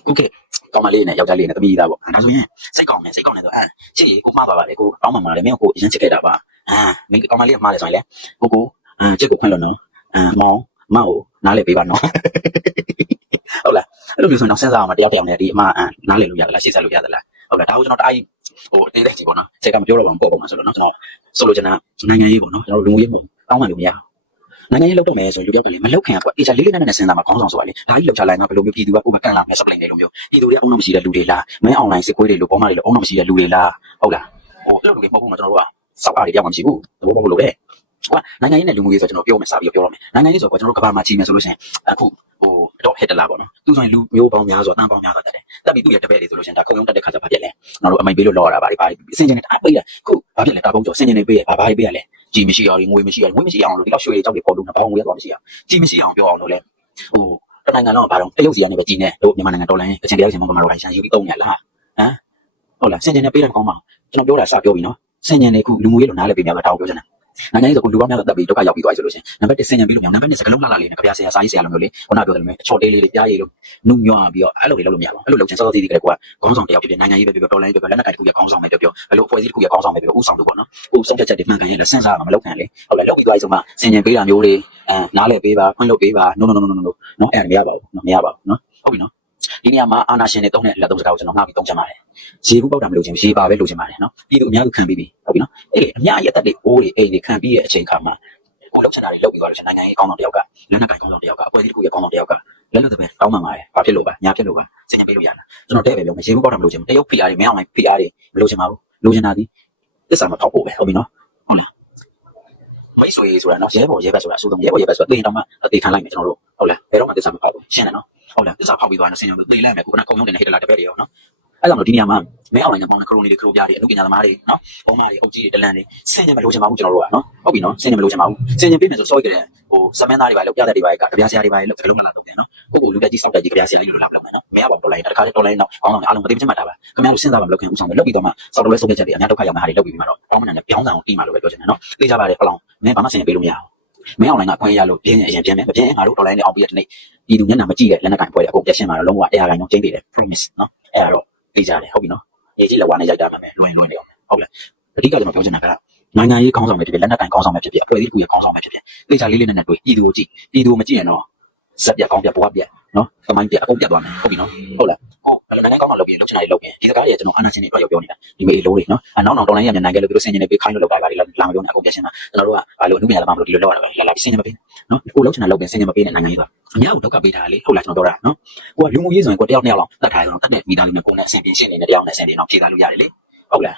Speaker 3: ဟုတ်ကဲ့ကောင်းမလေးနဲ့ယောက်ျားလေးနဲ့သမီးသားပေါ့ဒါဆိုရင်စိတ်ကောင်းမယ်စိတ်ကောင်းတယ်ဆိုအဲချစ်ကြီးကိုမှားသွားပါလေကိုကောင်းမှမှာလေမင်းကိုအရင်ချစ်ခဲ့တာပါ အာမင်းကောင်းမလေးကမှားတယ်ဆိုရင်လေကိုကိုအဲချစ်ကိုခွင့်လွှတ်နော်အဲမောင်မောင်ကိုနားလေပေးပါနော်ဟုတ်လားအဲ့လိုမျိုးဆိုရင်တော့စဉ်းစားအောင်မတယောက်တယောက်နဲ့ဒီအမအနားလေလို့ရသလားရှေ့ဆက်လို့ရသလားဟုတ်လားဒါကိုကျွန်တော်တအားကြီးဟိုအသေးသေးကြီးပေါ့နော်စိတ်ကမပြောတော့ဘူးပေါ့ပေါ့မှာဆိုတော့နော်ကျွန်တော်ဆိုလိုချင်တာနိုင်ငံရေးပေါ့နော်ကျွန်တော်လူမှုရေးပေါ့တောင်းမှလို့မရဘူးနိုင်ငံရေးလောက်တော့မယ်ဆိုရင်လူတယောက်တည်းမလောက်ခင်ကွာအေးချာလေးလေးနက်နက်စဉ်းစားမှာခေါင်းဆောင်ဆိုတာလေဒါကြီးလောက်ချလိုက်တော့ဘယ်လိုမျိုးပြည်သူကကိုယ်မကန်လာမယ်စပလိန်တွေလိုမျိုးပြည်သူတွေအုံနောက်မရှိတဲ့လူတွေလားမင်းအွန်လိုင်းစစ်ခွေးတွေလိုပေါ်မှာတွေလိုအုံနောက်မရှိတဲ့လူတွေလားဟုတ်လားဟိုအဲ့လိုလူတွေမဟုတ်ဘူးမကျွန်တော်တို့က စောက်အားတွေပြောင်းမှမရှိဘူးသဘောပေါက်လို့လေကွာနိုင်ငံရေးနဲ့လူမှုရေးဆိုကျွန်တော်ပြောမယ်စပြီးပြောရမယ်နိုင်ငံရေးဆိုတော့ကျွန်တော်တို့ကဘာမှကြီးမယ်ဆိုလို့ရှိရင်အခုဟိုတော့ဟစ်တလာပေါ့နော်သူဆိုရင်လူမျိုးပေါင်းများစွာတန်းပေါင်းများစွာတက်တယ်တက်ပြီးသူ့ရဲ့တပည့်တွေဆိုလို့ရှိရင်ဒါခုံရုံးတက်တဲ့ခါကျဘာဖြစ်လဲကျွန်တော်တို့အမိန်ပေးလို့လောရတာဗါတွေဗါတွေစင်ကျင်နေတာပေးရခုဘာဖြစ်လဲတာပုံကျော်စင်ကျင်နေပေးရဗါဘာတွေပေးရလဲကြီးမရှိအောင်ငွေမရှိအောင်ငွေမရှိအောင်လို့ဒီလောက်ရွှေတွေကြောက်တွေပေါ်လို့ဘာငွေရတော့မရှိအောင်ကြီးမရှိအောင်ပြောအောင်လို့လေဟိုတနိုင်ငံလုံးဘာတော့တရုတ်စီကနေပဲကြီးနေတို့မြန်မာနိုင်ငံဒေါ်လာရင်အချင်းတရားရှင်မကမာတော့ရန်ယူပြီးတုံးရလားဟမ်ဟုတ်လားစင်ကျင်နဲ့ပေးတယ်ကောင်းပါကျွန်တော်ပြောတာစပြောပြီနော် စင်ကျင်နေခုလူမှုရေးလိုနားလည်းပေးများမှာတောင်းပြောချင်တယ်နိုင်ငံရေးဆိုခုလူပေါင်းများတက်ပြီးဒုက္ခရောက်ပြီးသွားပြီဆိုလို့ရှိရင်နံပါတ်1စင်ကျင်ပေးလို့မရဘူးနံပါတ်2စကလုံးလှလှလေးနဲ့ကြပြဆရာစာရေးဆရာလိုမျိုးလေးခုနပြောတယ်လို့မျိုးအချော်တေးလေးတွေကြားရည်လို့နုညွှန်ပြီးတော့အဲ့လိုတွေလုပ်လို့မရပါဘူးအဲ့လိုလုပ်ချင်စောစောစီးစီးကလေးကခေါင်းဆောင်တယောက်ဖြစ်ဖြစ်နိုင်ငံရေးပဲဖြစ်ဖြစ်တော်လိုင်းပဲဖြစ်ဖြစ်လက်နက်ကိုင်တစ်ခုရဲ့ခေါင်းဆောင်ပဲဖြစ်ဖြစ်ဘယ်လိုအဖွဲ့အစည်းတစ်ခုရဲ့ခေါင်းဆောင်ပဲဖြစ်ဖြစ်ဥဆောင်သူပေါ့နော်ဥဆုံးဖြတ်ချက်တွေမှန်ကန်ရင်လည်းစဉ်းစားမှာမလုပ်ခံလေဟုတ်လားလုပ်ပြီးသွားပြီဆိုမှစင်ကျင်ပေးတာမျိုးတွေအဲနားလည်ပေးပါခွင့်လုပ်ပေးပါ no no no no no no နော်အဲ့ဒါမရပါဘူးနော်မရပါဘူးနော်ဟုတ်ပြီနော် ဒီနေရာမှာအာနာရှင်တွေတုံးတဲ့လက်သုံးစကားကိုကျွန်တော်ငှားပြီးတုံးချင်ပါတယ်ရေဘူးပေါက်တာမလို့ချင်းရေပါပဲလို့ချင်ပါတယ်နော်ပြည်သူအများကြီးခံပြီးပြီဟုတ်ပြီနော်အဲ့လေအများကြီးအသက်တွေအိုးတွေအိမ်တွေခံပြီးရဲ့အချိန်ခါမှာကိုလောက်ချင်တာတွေလုပ်ပြီးသွားလို့ရှင်နိုင်ငံရေးကောင်းဆောင်တယောက်ကလက်နက်ကင်ကောင်းဆောင်တယောက်ကအဖွဲ့အစည်းတစ်ခုရဲ့ကောင်းဆောင်တယောက်ကလက်နက်တွေတောင်းမှန်ပါတယ်ဘာဖြစ်လို့ပါညာဖြစ်လို့ပါစင်ကြပေးလို့ရတာကျွန်တော်တဲ့ပဲပြောမယ်ရေဘူးပေါက်တာမလို့ချင်ဘူးတရုတ်ဖိအားတွေမင်းအောင်လိုက်ဖိအားတွေမလို့ချင်ပါဘူးလို့ချင်တာဒီသစ္စာမထောက်ဖို့ပဲဟုတ်ပြီနော်ဟုတ်လားမိတ်ဆွေဆိုတာနော်ရဲဘော်ရဲဘက်ဆိုတာအဆိုးဆုံးရဲဘော်ရဲဘက်ဆိုတာသိရင်တော့မှအသေးခံလိုက်မယ်ကျွန်တော်တို့ဟုတ်လားဘယ်တော့မှသစ္စာမဖောက်ဘူးရှင်းတယ်နော်ဟုတ်လားသ စ္စာဖောက်ပြီးသွားရင်စင်ကြသိလိုက်မယ်ခုနကကုံရုံတင်နေဟိတလာတပည့်တွေရောနော်အဲ့ကြောင့်ဒီနေရာမှာမင်းအောင်လိုက်နဲ့ပေါင်းတဲ့ခရိုနီတွေခရိုပြားတွေအမှုပညာသမားတွေနော်ဘောမတွေအုပ်ကြီးတွေတလန်တွေစင်ကြမလို့ချင်ပါဘူးကျွန်တော်တို့ကနော်ဟုတ်ပြီနော်စင်ကြမလို့ချင်ပါဘူးစင်ကြပြည့်မယ်ဆိုစောကြတယ်ဟိုစမင်းသားတွေပါလို့ပြတဲ့တွေပါကတပြားဆရာတွေပါလို့ဘယ်လိုမှလာတော့တယ်နော်ကိုကိုလူတက်ကြီးစောက်တက်ကြီးကြပြားဆရာလေးလို့လာမလို့မယ်နော်မင်းအောင်တော်လိုက်တခါလေးတော်လိုက်တော့အောင်းအောင်အားလုံးမသိမချင်မှတ်တာပါခင်ဗျားတို့စဉ်းစားပါမလို့ခင်ဦးဆောင်တယ်လုပ်ပြီးတော့မှစောက်တော်လဲဆုံးဖြတ်ချက်တွေအများဒုက္ခရောက်မှဟာတွေလုပ်ပြီးမှတော့အောင်းမနန်နဲ့ပြောင်းဆောင်တီးမှလို့ပဲပြောချင်တယ်နော်သိကြပါတယ်ဖလောင်မင်းဘာမှစင်ကြပေးလို့မရဘူး မင်းအောင်လိုင်းကခွင့်ရလို့ပြင်းနေအရင်ပြင်းမယ်မပြင်းရင်ငါတို့တော်လိုင်းနဲ့အောင်ပြီးတဲ့တနေ့ဒီလူမျက်နှာမကြည့်တဲ့လက်နက်ကင်ဖွဲ့တဲ့အကုန်ပြက်ရှင်းမှာတော့လုံးဝအဲ့ဟာတိုင်းတော့ကျင်းပေးတယ် promise နော်အဲ့ဒါတော့သိကြတယ်ဟုတ်ပြီနော်ရေးကြည့်လက်ဝါးနဲ့ရိုက်တာမှမယ်လွင်လွင်နေအောင်ဟုတ်လားအဓိကကျွန်တော်ပြောချင်တာကနိုင်ငံရေးခေါင်းဆောင်ပဲဖြစ်ဖြစ်လက်နက်ကင်ခေါင်းဆောင်ပဲဖြစ်ဖြစ်အဖွဲ့အစည်းတစ်ခုရဲ့ခေါင်းဆောင်ပဲဖြစ်ဖြစ်သိကြလေးလေးနဲ့နဲ့တွေ့ပြည်သူကိုကြည့်ပြည်သူကိုမကြည့်ရင်တော့ဇက်ပြက်ကောင်းပြက်ဘွားပြက် နော်သမိုင်းပြအကုန်ပြတ်သွားမယ်ဟုတ်ပြီနော်ဟုတ်လားဟုတ်ဘယ်လိုနိုင်ငံကောင်းအောင်လုပ်ပြီးလုပ်ချင်တာတွေလုပ်ပြီးဒီစကားတွေကျွန်တော်အာနာရှင်တွေအတွက်ပြောနေတာဒီမေးလိုတွေနော်အနောက်နောက်တော်လိုင်းရမြန်နိုင်ငံလို့သူတို့ဆင်ခြင်နေပေးခိုင်းလို့လောက်ပါပါလေလာမပြောနဲ့အကုန်ပြတ်ရှင်းတာကျွန်တော်တို့ကဘာလို့အမှုပြန်လာမှမလို့ဒီလိုလောက်ရတာပဲလာလာဆင်ခြင်မပေးနော်ကိုလောက်ချင်တာလုပ်ပြီးဆင်ခြင်မပေးနဲ့နိုင်ငံကြီးတော့အများကိုဒုက္ခပေးတာလေဟုတ်လားကျွန်တော်ပြောတာနော်ကိုကလူမှုရေးဆိုရင်ကိုတယောက်နှစ်ယောက်လောက်တတ်ထားရအောင်တတ်တဲ့မိသားစုနဲ့ကိုနဲ့အဆင်ပြေရှင်းနေတဲ့တယောက်နဲ့အဆင်ပြေအောင်ဖြေသားလို့ရတယ်လေဟုတ်လား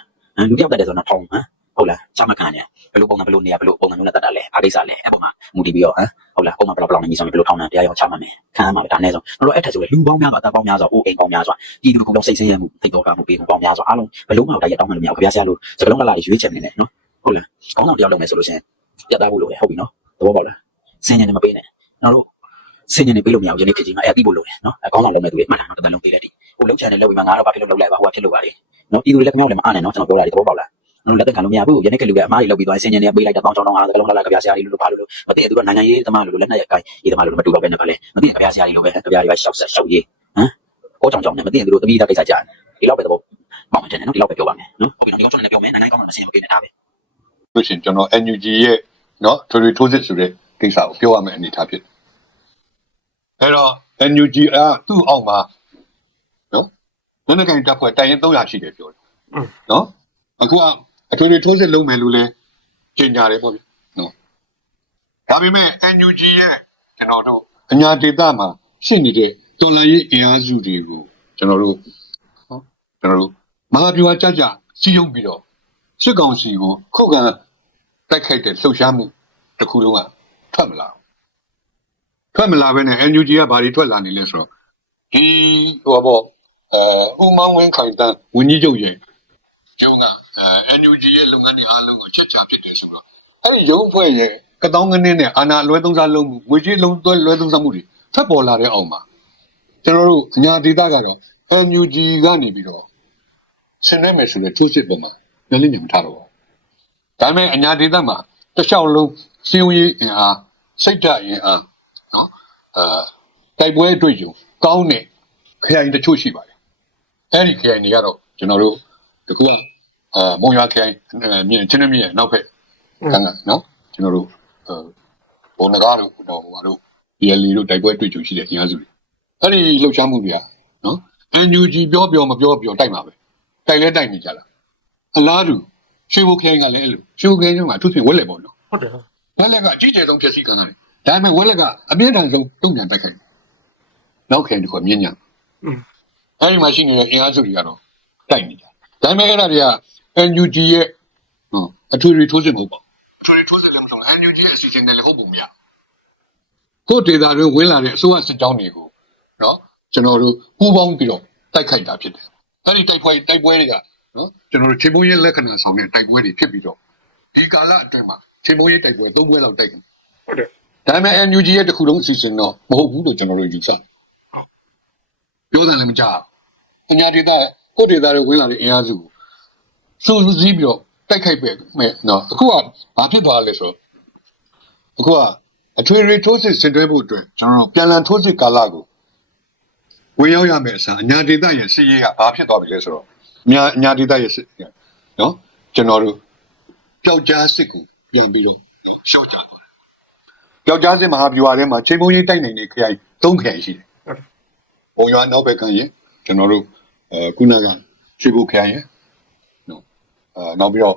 Speaker 3: လူကြောက်တတ်တယ်ဆိုတော့ထောင်းဟမ် ဟုတ်လားချမခံရဘယ်လိုပုံစံဘယ်လိုနေရဘယ်လိုပုံစံမျိုးနဲ့တတ်တာလဲအားကိစ္စလဲအဲ့ပုံမှာမူတည်ပြီးတော့ဟမ်ဟုတ်လားပုံမှန်ဘယ်လောက်ဘယ်လောက်နေပြီဆိုရင်ဘယ်လိုထောင်းတယ်တရားရောချမှတ်မယ်ခံရမှာပဲဒါနဲ့ဆိုတော့အဲ့ထက်ဆိုလေလူပေါင်းများစွာအသက်ပေါင်းများစွာအိုးအိမ်ပေါင်းများစွာပြည်သူကောင်စိတ်ဆင်းရဲမှုသိတော့ကမှုပေးမှုပေါင်းများစွာအားလုံးဘယ်လုံးမှတော့ရတောင်းမှလို့မရဘူးခင်ဗျာဆရာလို့စကလုံးကလာရွေးချယ်နေတယ်နော်ဟုတ်လားကောင်းတော့တယောက်လုပ်မယ်ဆိုလို့ရှိရင်ပြတ်သားဖို့လိုတယ်ဟုတ်ပြီနော်သဘောပေါက်လားစင်ញနေမပေးနဲ့ကျွန်တော်တို့စင်ញနေပေးလို့မရဘူးယနေ့ခေတ်ကြီးမှာအဲ့အပြီးဖို့လိုတယ်နော်အကောင်းဆောင်လုပ်မယ်သူတွေမှန်တယ်နော်တလုံးပေးတဲ့တိဟိုလုံးချန်တယ်လုပ်ပြီးမှငါတော့ဘာဖြစ်လို့လုပ်လိုက်ပါဟိုကဖြစ်လို့ပါလေနော်ပြည်သူတွေလည်းခင်ဗျားတို့လည်းမအားနဲ့နော်ကျွန်တော်ပြောတာဒီသဘောပေါက်လားနော် လက်သက်ခံလို့မရဘူးယနေ့ကလူကအမားတွေလုပ်ပြီးသွားစင်ញနေပေးလိုက်တာတောင်းချောင်းတောင်းအားကလုံးလာလာကြပြဆရာကြီးလို့ဘာလို့လို့မသိသူကနိုင်ငံရေးသမားလို့လက်နဲ့ရိုက်ကိုင်းရေးသမားလို့မတူတော့ဘဲနဲ့ပါလေမသိကြပြဆရာကြီးလို့ပဲကြပြတွေပဲရှောက်ဆက်ရှောက်ရေးဟမ်ကိုကြောင်ကြောင်နဲ့မသိသူတို့တမိသားကိစ္စကြားဒီလောက်ပဲသဘောပေါက်မှတယ်နော်ဒီလောက်ပဲပြောပါမယ်နော်ဟုတ်ပြီနော်ဒီကောင်ကျွန်တော်လည်းပြောမယ်နိုင်ငံကောင်းမှမစင်မပေးနဲ့ဒါပဲ
Speaker 1: လို့ရှိရင်ကျွန်တော် NUG ရဲ့နော်ထွေထွေထိုးစစ်ဆိုတဲ့ကိစ္စကိုပြောရမယ့်အနေအထားဖြစ်တယ်အဲ့တော့ NUG အသူ့အောက်မှာနော်လက်နက်ကင်တပ်ဖွဲ့တိုင်ရင်300ရှိတယ်ပြောတယ်နော်အခုက အထွေထွေထိုးစစ်လုပ်မယ်လို့လဲကြေညာတယ်ပေါ့ဗျနော်ဒါပေမဲ့ NUG ရဲ့ကျွန်တော်တို့အညာဒေသမှာရှိနေတဲ့တော်လှန်ရေးအင်အားစုတွေကိုကျွန်တော်တို့နော်ကျွန်တော်တို့မဟာဗျူဟာကြကြစီယုံပြီးတော့စစ်ကောင်စီကိုခုခံတိုက်ခိုက်တဲ့လှုပ်ရှားမှုတစ်ခုလုံးကထွက်မလာဘူးထွက်မလာဘဲနဲ့ NUG ကဘာတွေထွက်လာနေလဲဆိုတော့ဒီဟိုဘောအဲဥမောင်းဝင်းခိုင်တန်းဝင်းကြီးချုပ်ရဲ့ ကျုံကအဲ NUG ရဲ့လုပ်ငန်းတွေအားလုံးကိုချက်ချဖြစ်တယ်ဆိုတော့အဲ့ဒီရုံးအဖွဲ့ရဲ့ကတောင်းကနင်းနဲ့အာနာလွဲသုံးစားလုံးမှုငွေကြေးလုံးသွဲလွဲသုံးစားမှုတွေထွက်ပေါ်လာတဲ့အောင်မှာကျွန်တော်တို့အညာဒေသကတော့ NUG ကနေပြီးတော့ဆင်းနေမယ်ဆိုတဲ့ထိုးစစ်ပုံမှာလည်းလည်းညမထားတော့ဘူးဒါပေမဲ့အညာဒေသမှာတစ်လျှောက်လုံးစီဝေးအင်အားစိတ်ဓာတ်အင်အားနော်အဲတိုက်ပွဲအတွေ့အကြုံကောင်းတဲ့ခရိုင်တချို့ရှိပါတယ်အဲ့ဒီခရိုင်တွေကတော့ကျွန်တော်တို့ ဒီခုကအဲမုံရွာခရိုင်အဲမြင်းချင်းမြင်းနောက်ဖက်ကန်းကနော်ကျွန်တော်တို့အဲဘုံနဂါတို့တော့ဟိုပါတို့ PLL တို့တိုက်ပွဲအတွေ့အကြုံရှိတဲ့အင်အားစုတွေအဲ့ဒီလှုပ်ရှားမှုတွေကနော် NUG ပြောပြောမပြောပြောတိုက်မှာပဲတိုက်လဲတိုက်နေကြတာအလားတူရွှေဘုတ်ခိုင်းကလည်းအဲ့လိုရွှေဘုတ်ခိုင်းကအထူးဖြင့်ဝက်လက်ပေါ့နော်
Speaker 2: ဟုတ်တယ်
Speaker 1: ဝက်လက်ကအကြီးကျယ်ဆုံးဖြစ်စီကံတယ်ဒါပေမဲ့ဝက်လက်ကအပြင်းထန်ဆုံးတုံ့ပြန်တိုက်ခိုက်တယ်နောက်ခိုင်းတစ်ခုမြင့်ညံ့
Speaker 2: อืม
Speaker 1: အဲ့ဒီမှာရှိနေတဲ့အင်အားစုတွေကတော့တိုက်နေကြ ဒါပေမဲ့အဲ့ဒါတွေက NUG ရဲ့ဟိုအထွေထွေထိုးစစ်မဟုတ်ပါဘူးအထွေထွေထိုးစစ်လည်းမဆုံး NUG ရဲ့အစီအစဉ်နဲ့လည်းဟုတ်ပုံမရကိုဒေတာတွင်ဝင်လာတဲ့အစိုးရစစ်ကြောင်းတွေကိုနော်ကျွန်တော်တို့ပူးပေါင်းပြီးတော့တိုက်ခိုက်တာဖြစ်တယ်အဲ့ဒီတိုက်ပွဲတိုက်ပွဲတွေကနော်ကျွန်တော်တို့ခြေမုံရဲ့လက္ခဏာဆောင်တဲ့တိုက်ပွဲတွေဖြစ်ပြီးတော့ဒီကာလအတွင်းမှာချိန်မုံရေးတိုက်ပွဲ၃ပွဲလောက်တိုက်တယ်
Speaker 2: ဟုတ်တယ်။
Speaker 1: ဒါပေမဲ့ NUG ရဲ့တစ်ခုလုံးအစီအစဉ်တော့မဟုတ်ဘူးလို့ကျွန်တော်တို့ယူဆတယ်။ပြောတယ်လည်းမကြားဘူး။အညာဒေသ ကိုယ့်ဒေသတွေဝင်လာတဲ့အင်အားစုကိုစူးစည်းပြီးတော့တိုက်ခိုက်ပဲမဲ့နော်အခုကဘာဖြစ်သွားလဲဆိုတော့အခုကအထွေထွေထိုးစစ်ဆင်တွဲဖို့အတွက်ကျွန်တော်တို့ပြန်လည်ထိုးစစ်ကာလကိုဝင်ရောက်ရမယ့်အစားအညာဒေသရဲ့စစ်ရေးကဘာဖြစ်သွားပြီလဲဆိုတော့အညာအညာဒေသရဲ့စစ်နော်ကျွန်တော်တို့ပျောက်ကြားစစ်ကိုပြန်ပြီးတော့ရှော့ချသွားတယ်ပျောက်ကြားစစ်မဟာဗျူဟာထဲမှာချိန်မုံကြီးတိုက်နိုင်တဲ့ခရိုင်၃ခရိုင်ရှိတယ်ဘုံရွာနောက်ဘက်ကရင်ကျွန်တော်တို့ အဲခုနကရွှေဘုခရိုင်ရယ်နော်အဲနောက်ပြီးတော့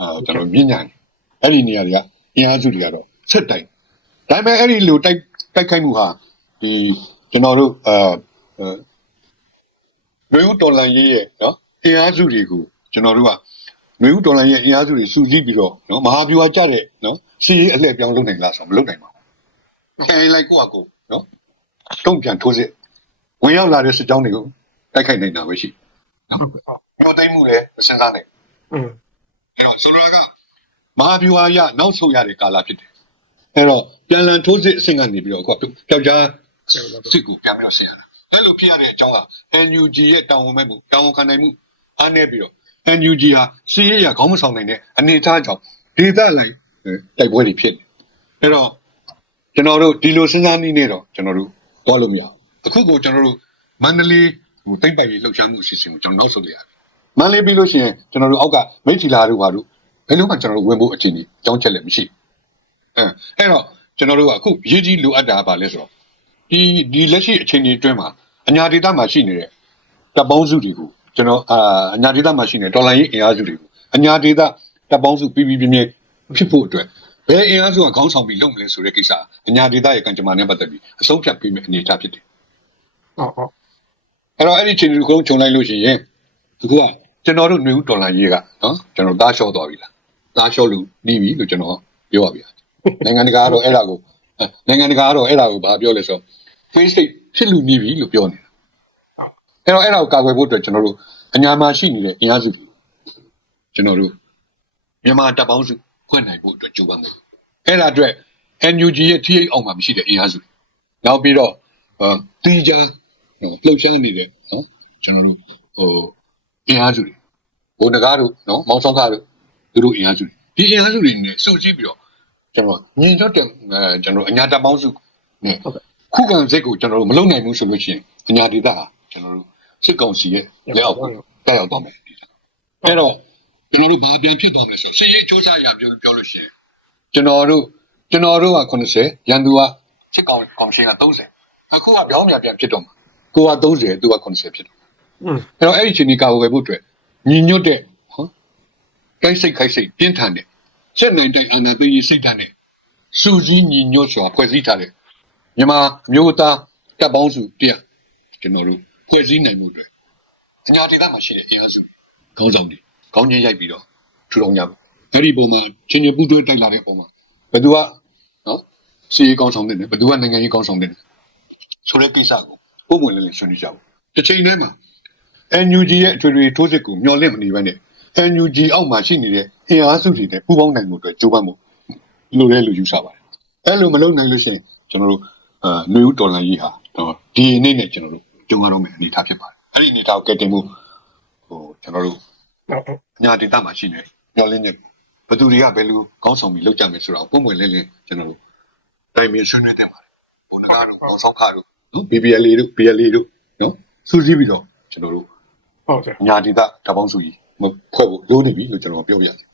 Speaker 1: အဲကျွန်တော်မြင့်ညာနေအဲ့ဒီနေရာတွေကအင်အားစုတွေကတော့စစ်တိုင်ဒါပေမဲ့အဲ့ဒီလိုတိုက်တိုက်ခိုက်မှုဟာဒီကျွန်တော်တို့အဲအဲလူဦးတော်လန်ရေးရဲ့နော်အင်အားစုတွေကိုကျွန်တော်တို့ကလူဦးတော်လန်ရေးအင်အားစုတွေစုစည်းပြီးတော့နော်မဟာဗျူဟာကြတဲ့နော်စီးရေးအလှည့်ပြောင်းလုပ်နိုင်လားဆိုတော့မလုပ်နိုင်ပါဘူးခိုင်လိုက်ကိုယ့်အကိုနော်တုံ့ပြန်ထိုးစစ်ဝင်ရောက်လာတဲ့စစ်ကြောင်းတွေကို တိုက်ခိုက်နေတာပဲရှိနော်မြို့သိမ်းမှုလည်းမစဉ်းစားနိုင်
Speaker 2: อืม
Speaker 1: ဘူးအဲ့တော့ဆိုတော့ကမဟာဗျူဟာရနောက်ဆုံးရတဲ့ကာလဖြစ်တယ်အဲ့တော့ပြန်လည်ထိုးစစ်အဆင့်ကနေပြီးတော့အခုကပျောက်ကြားစစ်ကိုပြန်ပြီးတော့ဆင်ရတာအဲ့လိုဖြစ်ရတဲ့အကြောင်းက NUG ရဲ့တာဝန်မဲ့မှုတာဝန်ခံနိုင်မှုအားနည်းပြီးတော့ NUG ဟာစီးရဲရခေါင်းမဆောင်နိုင်တဲ့အနေအထားကြောင့်ဒေသလိုက်တိုက်ပွဲတွေဖြစ်နေအဲ့တော့ကျွန်တော်တို့ဒီလိုစဉ်းစားနည်းနဲ့တော့ကျွန်တော်တို့သွားလို့မရဘူးအခုကိုကျွန်တော်တို့မန္တလေး ဟိုတိမ့်ပိုက်ရေးလှုပ်ရှားမှုအစီအစဉ်ကိုကျွန်တော်နောက်ဆုတ်လိုက်ရတယ်မန္တလေးပြီးလို့ရှိရင်ကျွန်တော်တို့အောက်ကမိတ်ချီလာတို့ဘာတို့ဘယ်လိုမှကျွန်တော်တို့ဝင်ဖို့အခြေအနေကြောင်းချက်လည်းမရှိအဲအဲ့တော့ကျွန်တော်တို့ကအခုရေးကြီးလိုအပ်တာကဘာလဲဆိုတော့ဒီဒီလက်ရှိအခြေအနေအတွင်းမှာအညာဒေသမှာရှိနေတဲ့တပ်ပေါင်းစုတွေကိုကျွန်တော်အာအညာဒေသမှာရှိနေတဲ့ဒေါ်လာရေးအင်အားစုတွေကိုအညာဒေသတပ်ပေါင်းစုပြီးပြီးပြင်းပြင်းဖြစ်ဖို့အတွက်ဘယ်အင်အားစုကခေါင်းဆောင်ပြီးလုပ်မလဲဆိုတဲ့ကိစ္စအညာဒေသရဲ့ကံကြမ္မာနဲ့ပတ်သက်ပြီးအဆုံးဖြတ်ပေးမယ့်အနေအထားဖြစ်တယ်
Speaker 2: ဟုတ်ဟုတ်
Speaker 1: အဲ့တော့အဲ့ဒီချိန်ဒီကုန်းခြုံလိုက်လို့ရှိရင်ဒီကကျွန်တော်တို့ຫນွေဦးဒေါ်လာရေးကနော်ကျွန်တော်သားလျှော့သွားပြီလားသားလျှော့လို့ပြီးပြီလို့ကျွန်တော်ပြောရပြီနိုင်ငံတကာကတော့အဲ့ဒါကိုအဲနိုင်ငံတကာကတော့အဲ့ဒါကိုဘာပြောလဲဆိုတော့ face state ဖြစ်လူနေပြီလို့ပြောနေတာအဲ့တော့အဲ့ဒါကိုကာကွယ်ဖို့အတွက်ကျွန်တော်တို့အညာမှာရှိနေတဲ့အင်အားစုတွေကျွန်တော်တို့မြန်မာတပ်ပေါင်းစုဖွင့်နိုင်ဖို့အတွက်ကြိုးပမ်းမယ်အဲ့ဒါအတွက် NUG ရဲ့ TA အောက်မှာမရှိတဲ့အင်အားစုတွေနောက်ပြီးတော့အဲတီးကြ လှုပ်ရှားနေတဲ့နော်ကျွန်တော်တို့ဟိုအင်အားစုတွေဘုံတကားတို့နော်မောင်ဆောင်ကားတို့သူတို့အင်အားစုတွေဒီအင်အားစုတွေနဲ့စုစည်းပြီးတော့ကျွန်တော်ညီတော့တဲ့အဲကျွန်တော်အညာတပ်ပေါင်းစုနဲ့ခုခံစိတ်ကိုကျွန်တော်တို့မလုံနိုင်ဘူးဆိုလို့ရှိရင်အညာဒေသဟာကျွန်တော်တို့စစ်ကောင်စီရဲ့လက်အောက်ကိုတက်ရောက်တော့မယ်အဲ့တော့ကျွန်တော်တို့ဘာပြန်ဖြစ်သွားမလဲဆိုတော့စစ်ရေးစ조사ရပြောပြောလို့ရှိရင်ကျွန်တော်တို့ကျွန်တော်တို့က80ရန်သူကစစ်ကောင်ကော်မရှင်က30အခုကပြောင်းပြန်ပြန်ဖြစ်တော့မှာ ကိုက30သူက80ဖြစ်တော့
Speaker 2: อืม
Speaker 1: အဲ့တော့အဲ့ဒီချိန်ကြီးကာဝယ်ဖို့အတွက်ညီညွတ်တဲ့ဟောတိုက်စိတ်ခိုက်စိတ်ပြင်းထန်တဲ့စစ်နိုင်တိုက်အာဏာသိမ်းရေးစိတ်ဓာတ်နဲ့စူးစီးညီညွတ်စွာဖွဲ့စည်းထားတဲ့မြန်မာမျိုးသားတပ်ပေါင်းစုတရားကျွန်တော်တို့ဖွဲ့စည်းနိုင်မှုတွေအညာဒေသမှာရှိတဲ့အင်အားစုခေါင်းဆောင်တွေခေါင်းချင်းရိုက်ပြီးတော့ထူထောင်ကြပါအဲ့ဒီပုံမှာချင်းချင်းပူးတွဲတိုက်လာတဲ့ပုံမှာဘယ်သူကနော်စီရေးကောင်းဆောင်တဲ့ဘယ်သူကနိုင်ငံရေးကောင်းဆောင်တဲ့ဆိုတဲ့ကိစ္စကို ပုံမှန်လေးလေးဆွေးနွေးကြပါတစ်ချိန်တည်းမှာ NUG ရဲ့အထွေထွေထိုးစစ်ကိုမျှော်လင့်မနေဘဲနဲ့ NUG အောက်မှာရှိနေတဲ့အင်အားစုတွေနဲ့ပူးပေါင်းနိုင်မှုအတွက်ကြိုးပမ်းမှုလိုလဲလို့ယူဆပါတယ်။အဲ့လိုမလုပ်နိုင်လို့ရှိရင်ကျွန်တော်တို့အာຫນွေဦးဒေါ်လာကြီးဟာတော့ဒီနေ့နဲ့ကျွန်တော်တို့ကြုံရတော့မယ့်အနေအထားဖြစ်ပါတယ်။အဲ့ဒီအနေအထားကိုကယ်တင်မှုဟိုကျွန်တော်တို့
Speaker 2: ဟုတ်ဟုတ်
Speaker 1: ညာဒေတာမှာရှိနေမျှော်လင့်ချက်ဘယ်သူတွေကဘယ်လိုကောင်းဆောင်ပြီးလုပ်ကြမယ်ဆိုတာကိုပုံမှန်လင်းလင်းကျွန်တော်တို့တိုင်ပင်ဆွေးနွေးတင်ပါတယ်။ဘုန်းကားတို့ဘောဆောက်ခါတို့ နော် BBLA တို့ BLA တို့နော်စုစည်းပြီးတော့ကျွန်တော်တို့
Speaker 2: ဟုတ်ကဲ့
Speaker 1: ညာဒေသတပ်ပေါင်းစုကြီးမဖွဲ့ဖို့လိုနေပြီလို့ကျွန်တော်ပြောပြချင်